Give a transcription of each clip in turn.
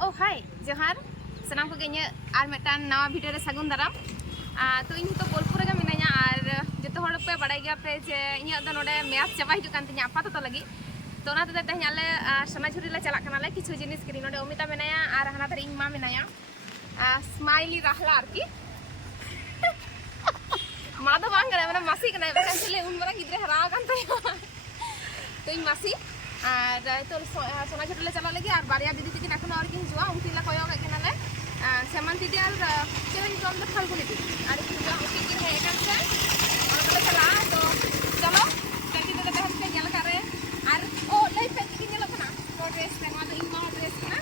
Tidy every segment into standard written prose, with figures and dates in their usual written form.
ओ हाय जोहार सनाम को इन नवा भिडियो रे सगुन दाराम तो इन तो बोलपुर गे मिनाया और जो हर पे बड़ाई गया पे जे इन नोडे मैथ चाबा हिजु कान तिया आपातत लगी तो ना ते तेहन आले सोनाझुरी ले चला कनाले किछु जिनिस किरी नोडे अमिता मेनाया और हाना धर इन मा मेनाया स्माइली राहला आरकी मा दो बांग करे माने मासी कना बखान चले उन मरा गिद्रे हरा कान तो इन मासी और तो सोनाझुरी ले चला लगी और बारिया दीदी तकिन एखोनो और किन जुआ उनकी ला कोयो कनाले सेमन दीदी और केवन जम द फाल्गुनी दीदी और किन जुआ उनकी किन है एकान से और बोले चला तो चलो कटी दे बहन के नेल करे और ओ ले पे किन नेलो कना तो ड्रेस पेनवा तो इन मा ड्रेस कना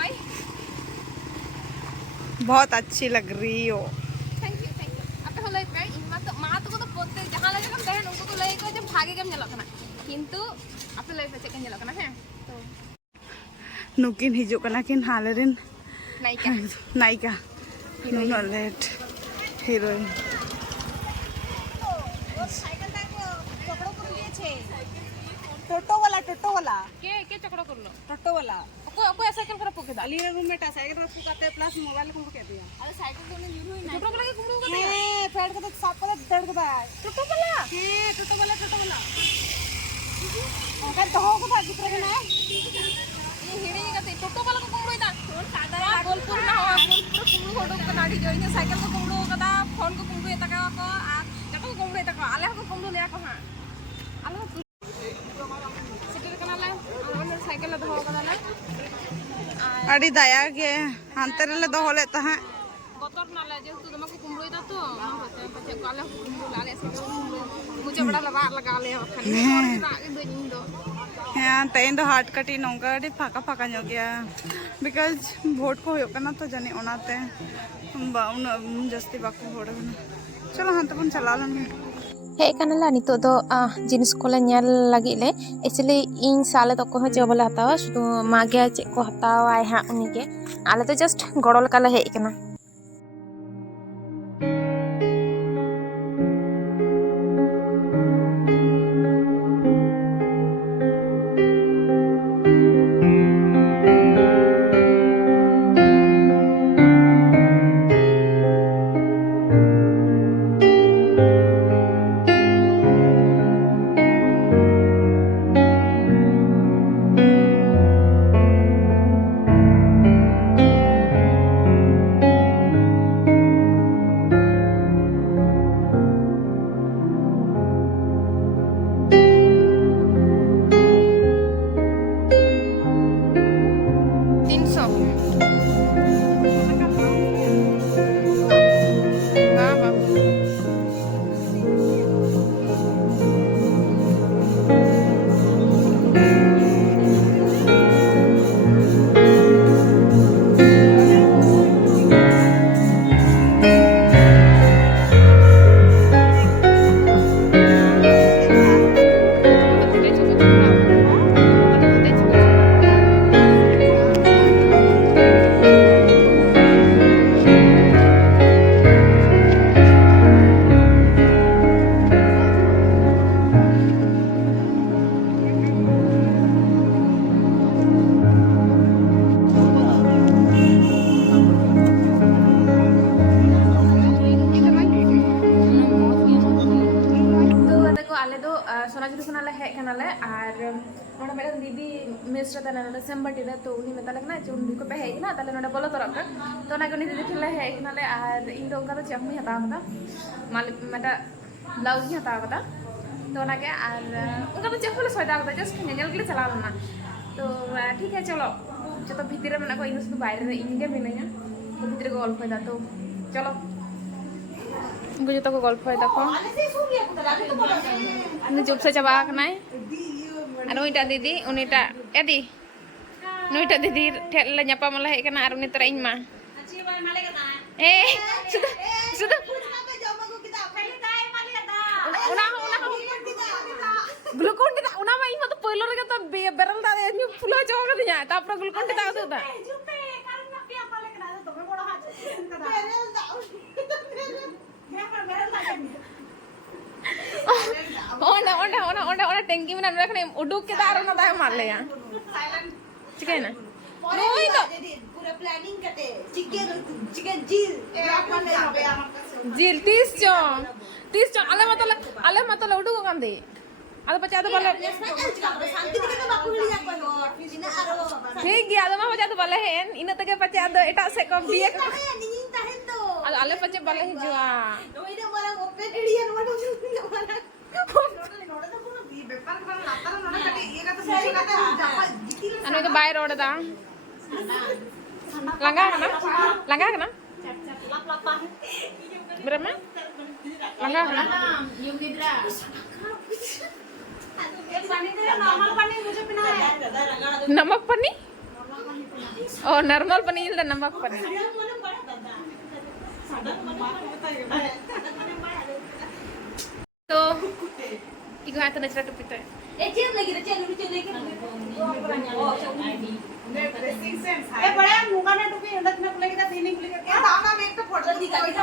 ओय बहुत अच्छी लग रही हो। थैंक यू अब तो ले पे इन मा तो को पोते जहां लगे कम बहन उनको को ले को जे भागे केम नेलो कना किंतु आप ले पे चेक नेलो कना है तो नुकिन हिजु कना किन हालेरिन नायिका नायिका नुनलेट हिरोइन साइकिल ताको चकड़ो कर लिएछे टोटो वाला के चकड़ो करलो टोटो वाला को साइकिल कर पोके दा अली रूममेट साइकिल रख काते प्लस मोबाइल को के दिया अरे साइकिल तो ने यूज होई ना टोटो वाला के कुमड़ो कर ए फेड के सब पर दर्द के बाद टोटो वाला ए टोटो वाला ओकर तो हो को था कितरे के ना ये हिड़ी के टोटो वाला को कुमड़ो दा फोन सादा बोलपुर ना हो बोलपुर कुमड़ो फोटो का नाडी जोई साइकिल को कुमड़ो कदा फोन को कुमड़ो तका को आ जको कुमड़ो तका आले को कुमड़ो ले को हां आले सिटर कनाले और साइकिल दो कदा ले अड़ी दया के हांतरे ले दोहले तहा बतर ना ले जे तू दमा को कुमड़ो दा तो होते पछे को आले कुमड़ो लाले से मुझे बड़ा लगा ले खाली राग दो इन दो हाँ तेन दो हार्ट कटी नोंका अड़ी फाका फाका ᱧᱚᱜ गया बिकॉज वोट को होयो कना तो जानी ओनाते उन जस्ती बाको होड़ कना चलो हां तबन चला लन हे कनाला नितो दो जिनिस को नेल लगी ले एक्चुअली इन साले तो को जो बोले हतावा शुधु मागे चे को हतावा है हां उनी के आले तो जस्ट गड़ोल काले हे कना सोनाझुरी खनाले हेज कनाले और नोडे मेरे दीदी मिस रे तने नोडे सेमबटी रे तो उनी मेताले कना जे उनी को पे हेज ना ताले नोडे बोलो तरक तो ना उनी दीदी ठिले हेज कनाले और इन दो उनका तो चम्मी हता कदा मालिक मेटा ब्लाउज ही हता कदा तो ना के और उनका तो चप्पल सोदा कदा जस्ट नेगल के चला लना तो ठीक है चलो जो तो भीतर में को इन सुदु बाहर रे इनगे मिनया तो भीतर को गल्प होदा तो चलो उनको जो तो गल्प होदा को चुप से चबा कनाय और उनीटा दीदी उनीटा एडी नुईटा दीदी ठेल ले ᱧᱟᱯᱟᱢ ला हेज कना और उनी तोरा इन मा ए सुदा ग्लूकोन दी उना मा इन तो पहिलो रे तो बेरल दा न्यू फुला चो कर दिया तापर ग्लूकोन दी दा सुदा टैंकी में रखने उडुक के दार ना दाय मार ले चिकन नोई तो প্ল্যানিং কাটে চিকেন জিল এখন হবে আমার কাছে জিল 30 জন ale matala udu ko kandi ada pacha ada bale শান্তি থেকে তো বাকু মিলি যাক কইলো দিনা আরো ঠিক gya ada ma pacha ada bale hen ina tege pacha ada eta se kom dia নিন তাহেন তো ada ale pacha bale hijua ওইটা বলা ওপে এড়িয়ে নোটা বলা নোটা তো কোনো ব্যাপার করে লাতার নোটা কাটে এটা তো সেই কথা জাপা জিকির anu itu bay roda da langga kana লাপ লাপা berapa langga kana एक पानी दे नॉर्मल पानी मुझे पीना है namak pani oh normal pani ಇಲ್ಲ namak pani तो igo ata na sila tupito ए चेन लगी रे चेन लेके ए बड़ा मुंगा ना टुपी अंदर में लगी था फीलिंग लगी क्या दाम ना एक तो फोटो दिखाई था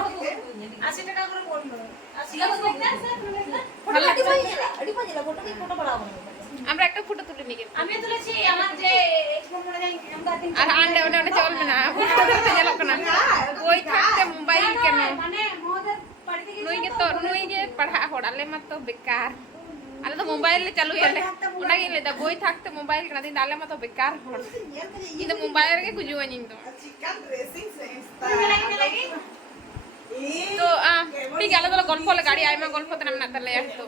80 টাকা করে পড়লো 80 টাকা করে ফটো আড়ি পাইলা ফটো বাড়াবো আমরা একটা ফটো তুলে নিয়ে গেলাম আমি তুলেছি আমার যে এক্সপোর্ট মনে যাই আমরা দিন আর আন্ডে ওটা চলবে না ফটো তুলতে গেল না ওই থাকতে মোবাইল কেন মানে মোদের পড়তে নুই গে পড়া হড়ালে মত তো বেকার আলে তো মোবাইল লে চালু ইয়ালে ওনা গেলে দা বই থাকতে মোবাইল কেন দিন আলে মত বেকার হড় কিন্তু মোবাইল রে গুজুয়া নিndo চিকেন ড্রেসিং সেন্স লাগি তো ঠিক আছে আলাদা গল্প হলে গাড়ি আইমা গল্প তো নাম না তাহলে তো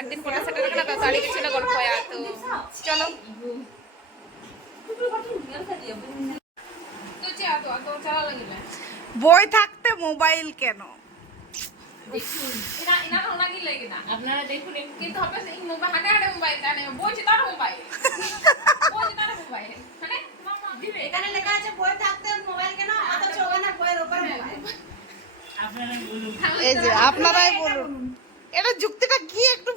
একদিন পরে সেটা না তো গাড়ি কিছু না গল্প হয় তো চলো তো চা তো চলা লাগিলে বই থাকতে মোবাইল কেন? ইনা ওনা কি লাগে না আপনারা দেখুন কিন্তু হবে এই মোবাইল হাঁটা মোবাইল টানে বই তার মোবাইল মানে এখানে লেখা আছে বই থাকতে মোবাইল কেন অথচ ওখানে বইয়ের উপর মোবাইল এই যে আপনারাই বলুন এটা যুক্তিটা কি একটু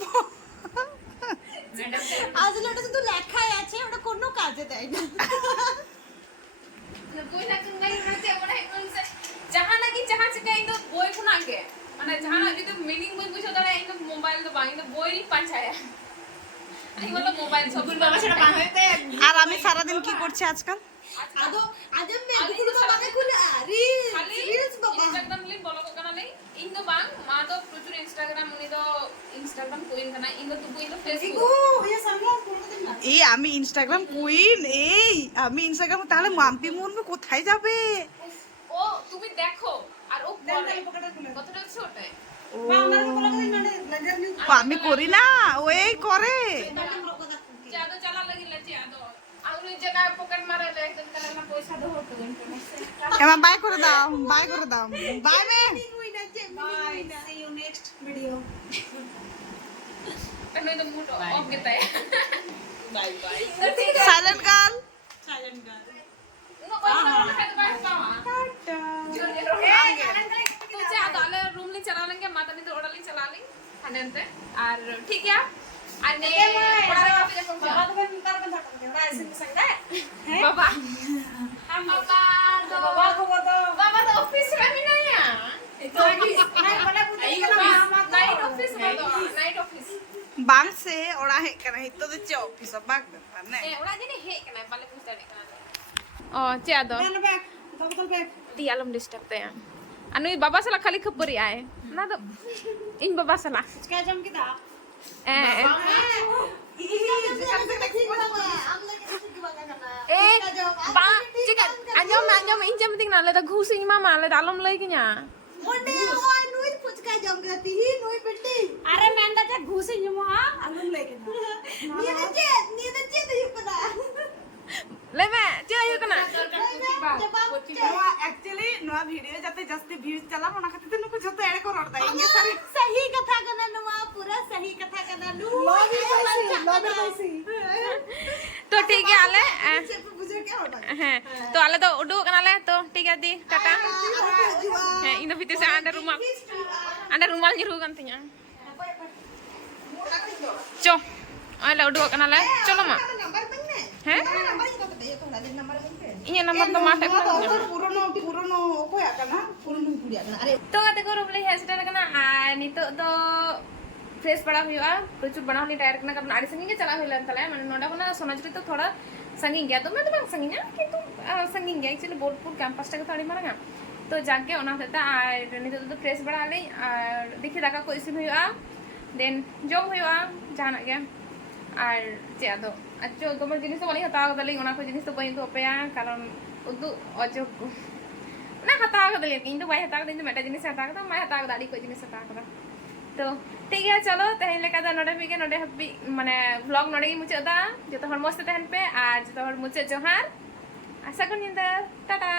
আসলে ওটা শুধু লেখাই আছে ওটা কোনো কাজে দেয় না বই না কিন্তু নাই রতে ওটা একদম जहां ना कि जहां से कहीं तो বই কোন আগে মানে जहां না যদি মিনিং বই বুঝো তারা এই মোবাইল তো বাকি তো বই পাঁচায়া এই বলো মোবাইল সব বাবা সেটা বানাইতে আর আমি সারা দিন কি করছি আজকাল? আদো আজম মে গুলো বাবা খুলে রিলস বাবা ইনস্টাগ্রাম লিংক বলো কোনা নাই ইন দো বাং মা তো প্রচুর ইনস্টাগ্রাম উনি তো ইনস্টাগ্রাম কোইন কানা ইন তো কোইন তো ফেসবুক ये সানগ্লাস কোন দিন না এই আমি ইনস্টাগ্রাম কুইন আমি ইনস্টাগ্রাম তাহলে মাম্পি মুরমু কোথায় যাবে? ও তুমি দেখো আর ও করে কতটা ছোট বাংলার বলা দিন না লেজার নিউজ আমি করি না ওই করে জাদু চালা লাগিলে জাদু আর ওই জায়গা পকেট মারে একদম তাহলে না পয়সা দাও তো ইন্টারনেট এমা বাই করে দাও বাই মে উই না যে bye see you next video नहीं तो मूड ऑफ देता है bye bye silent girl no कोई ना है तो बाय पावा तो जे आदाले रूम ले चला लेंगे माता ने तो ओडा ले चला ली हनंते और ठीक है अने बड़ा काफी देखो बाबा तो निकाल बंद कर दे ऐसे संग है बाबा हम बाबा तो ऑफिस में भी नहीं है तो नहीं बड़ा पुती नाइट ऑफिस में तो नाइट ऑफिस बांग से ओड़ा है कना हितो दे चे ऑफिस बाग बेपार ने ओड़ा जने हे कना बाले पूछता देखना ओ चे आदो ना बैग बोतल बैग ती आलम डिस्टर्ब ते अनु बाबा सला खाली खबरी आए ना तो इन बाबा सला क्या जम की था ए बा चिकन anjom इन जम ting na le da घुसिंग मामा le dalam lagi nya मोंडे ओए नुई पुचका जम गती ही नुई बेटी अरे मेंदा ते घुसी जमो हां अलुम लेके नीने चे दे पता ले मैं चे आयो कना एक्चुअली नवा वीडियो जाते जस्ती व्यूज चला होना खातिर नुको जतो ऐड कर रदा इंगे सारी सही कथा कना नुआ पूरा सही कथा कना नु लॉबी पैसी तो ठीक है आले बुझे क्या होता हैं तो आले तो उडू कना ले तो ठीक है दी टाटा हैं इन भीतर से अंडर रुमाल जिरु गंतिया चो आले उडू कना ले चलो मा नंबर बन्ने हैं नंबर ही तो दे तो नंबर बन्ने इया नंबर तो माटे पुरोनो ओको या kana पुरनो पुड़िया कना अरे तो kata ko rumli hairstyle kana nito do fresh bada huyuga prochur bana holi tayar kana karna adi sangi ke chala hoilan tala mane noda kona sonajri to thoda ᱥᱟᱺᱜᱤᱧ ᱜᱮᱭᱟ ᱫᱚᱢᱮ ᱫᱚ ᱵᱟᱝ ᱥᱟᱺᱜᱤᱧᱟ ᱠᱤᱱᱛᱩ ᱥᱟᱺᱜᱤᱧ ᱜᱮᱭᱟ ᱮᱠᱪᱩᱭᱮᱞᱤ ᱵᱳᱞᱯᱩᱨ ᱠᱮᱢᱯᱟᱥ ᱴᱟᱜ ᱛᱚ ᱟᱹᱰᱤ ᱢᱟᱨᱟᱝᱟ ᱛᱚ ᱡᱟᱜᱮ ᱚᱱᱟ ᱦᱚᱛᱮᱡ ᱛᱮ ᱟᱨ ᱱᱤᱛᱚᱜ ᱫᱚ ᱯᱷᱨᱮᱥ ᱵᱟᱲᱟ ᱟᱹᱞᱤᱧ ᱟᱨ ᱫᱮᱠᱷᱤ ᱫᱟᱠᱟ ᱠᱚ ᱤᱥᱤᱱ ᱦᱩᱭᱩᱜᱼᱟ ᱫᱮᱱ ᱡᱚᱢ ᱦᱩᱭᱩᱜᱼᱟ ᱡᱟᱦᱟᱱᱟᱜ ᱜᱮ ᱟᱨ ᱪᱮᱫ ᱟᱫᱚ ᱫᱚᱢᱮ ᱡᱤᱱᱤᱥ ᱫᱚ ᱵᱟᱹᱞᱤᱧ ᱦᱟᱛᱟᱣ ᱠᱟᱫᱟᱞᱤᱧ ᱚᱱᱟ ᱠᱚ ᱡᱤᱱᱤᱥ ᱫᱚ ᱵᱟᱹᱧ ᱩᱫᱩᱜ ᱟᱯᱮᱭᱟ ᱠᱟᱨᱚᱱ ᱩᱫᱩᱜ ᱚᱡᱳᱜᱽ ᱚᱱᱟ ᱦᱟᱛᱟᱣ ᱠᱟᱫᱟᱞᱤᱧ ᱤᱧ ᱫᱚ ᱵᱟᱭ ᱦᱟᱛᱟᱣ ᱠᱟᱫᱟ ᱤᱧ ᱫᱚ ᱢᱤᱫᱴᱟᱝ ᱡᱤᱱᱤᱥ ᱦᱟᱛᱟᱣ ᱠᱟᱫᱟ ᱢᱟᱭ ᱦᱟᱛᱟᱣ ᱠᱟᱫᱟ ᱟᱹᱰᱤ ᱠᱚ ᱡᱤᱱᱤस ᱦᱟᱛᱟᱣ ᱠᱟᱫᱟ तो ठीक है चलो तेहन लेका दो नोडे हाबी नोडे हाबी माने व्लॉग नोडे गी मुचाद दा जतो हर मस्त तहन पे आज जतो हर मुचाद जोहार आशा को निंदा टाटा।